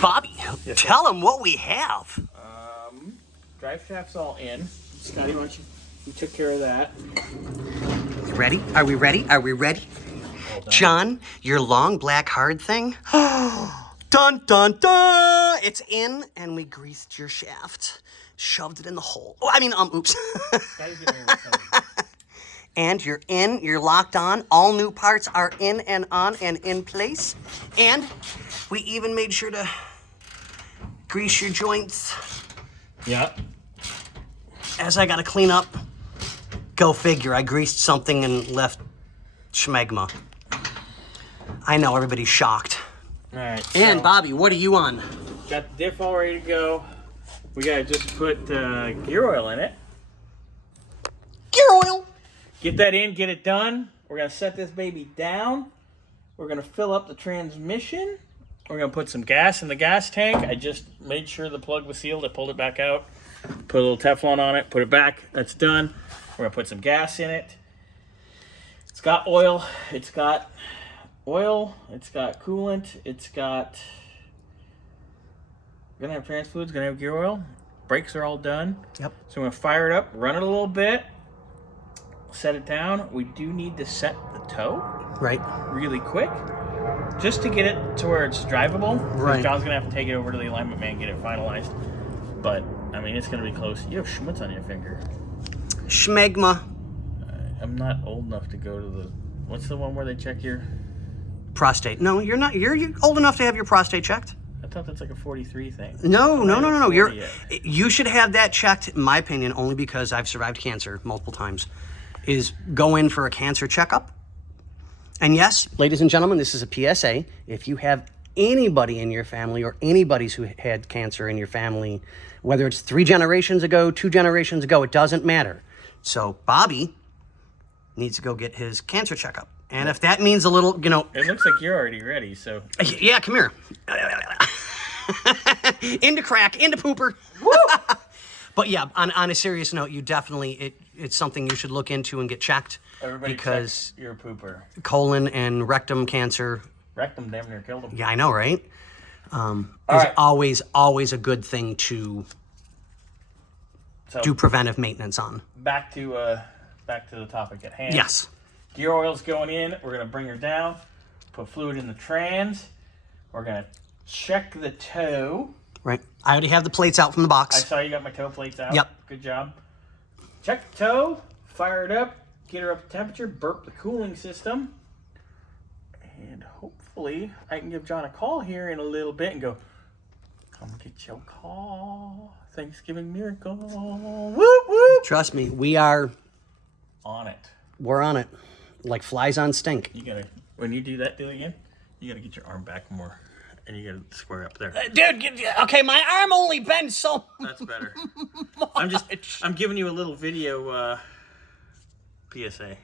Bobby, tell them what we have. Driveshaft's all in. Scotty, why don't you took care of that? Ready? Are we ready? Are we ready? John, your long black hard thing. Dun, dun, dun! It's in, and we greased your shaft. Shoved it in the hole. Oh, I mean, oops. And you're in, you're locked on. All new parts are in and on and in place. And we even made sure to grease your joints. Yep. As I gotta clean up. Go figure, I greased something and left schmegma. I know, everybody's shocked. All right. And so, Bobby, what are you on? got the diff all ready to go. We gotta just put gear oil in it. Gear oil! Get that in, get it done. We're gonna set this baby down. We're gonna fill up the transmission. We're gonna put some gas in the gas tank. I just made sure the plug was sealed. I pulled it back out. Put a little Teflon on it, put it back. That's done. We're gonna put some gas in it. It's got oil. It's got coolant. It's got, gonna have trans fluids, gonna have gear oil. Brakes are all done. Yep. So I'm gonna fire it up, run it a little bit, set it down. We do need to set the toe Right. really quick, just to get it to where it's drivable. Right. John's gonna have to take it over to the alignment man, get it finalized. But I mean, it's gonna be close. You have schmutz on your finger. Schmegma. I'm not old enough to go to the. What's the one where they check your? Prostate. No, you're not. You're old enough to have your prostate checked. I thought that's like a 43 thing. No. Yet. You should have that checked, in my opinion, only because I've survived cancer multiple times. Is go in for a cancer checkup. And yes, ladies and gentlemen, this is a PSA. If you have anybody in your family or anybody's who had cancer in your family, whether it's 3 generations ago, 2 generations ago, it doesn't matter. So Bobby needs to go get his cancer checkup. And if that means a little, It looks like you're already ready, so. Yeah, come here. Into crack, into pooper. Woo! But yeah, on a serious note, you definitely, it's something you should look into and get checked. Everybody because you're a pooper. Colon and rectum cancer. Rectum damn near killed him. Yeah, I know, right? Is always a good thing to do preventive maintenance on. Back to the topic at hand. Yes. Gear oil's going in. We're gonna bring her down. Put fluid in the trans. We're gonna check the toe. Right. I already have the plates out from the I box. saw you got my toe plates out. Yep. Good job. Check the toe. Fire it up. Get her up to temperature. Burp the cooling system. And hopefully I can give John a call here in a little bit and go, come get your call. Thanksgiving miracle. Whoop, whoop. Trust me, we are On it. we're on it. Like flies on stink. You gotta, when you do that deal again, you gotta get your arm back more. And you gotta square up there. Dude, okay, my arm only bends so That's better. I'm giving you a little video PSA.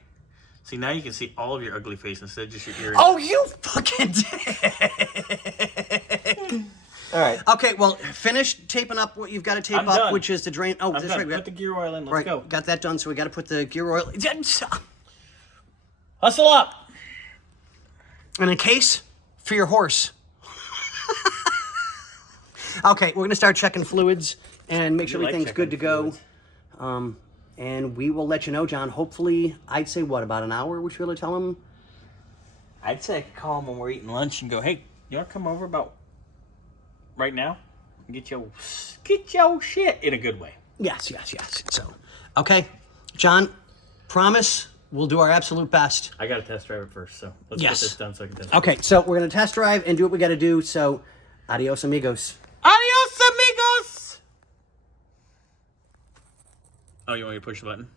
See, now you can see all of your ugly face instead of just your ears. Oh, you fucking dick. All right. Okay, well, finish taping up what you've got to tape I'm up, done. which is the drain. Oh, that's right. Put the gear oil in. Let's Right, go. got that done, so we got to put the gear oil. Hustle up. And a case for your horse. Okay, we're going to start checking fluids and make sure everything's good to go. And we will let you know, John. Hopefully, I'd say, what, about an hour? We should be able to tell him? I'd say I could call him when we're eating lunch and go, hey, you want to come over about right now and get your shit in a good way. Yes. So, okay, John, promise we'll do our absolute best. I got to test drive it first, so let's get this done so I can test Okay, so we're going to test drive and do what we got to do. So, adios, amigos. Adios, amigos! Oh, you want me to push the button?